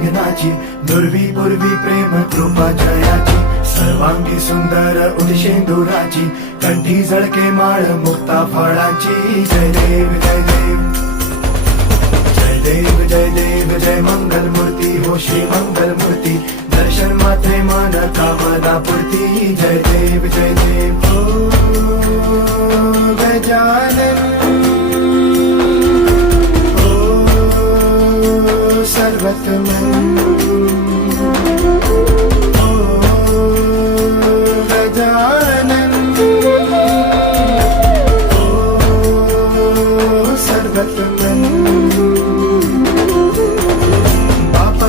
विघ्नाची, दुर्वी पूर्वी प्रेम कृपा जयाची, सर्वांगी सुंदर उदिशेंदुराची, कंठी झळके माळ मुक्ता फळाची. जय देव जय देव जय देव जय देव जय मंगल मूर्ती हो श्री मंगल मूर्ती, दर्शन मात्रे मन कामना पूर्ती. जय देव जय देव ओ गजानन सर्वतमन.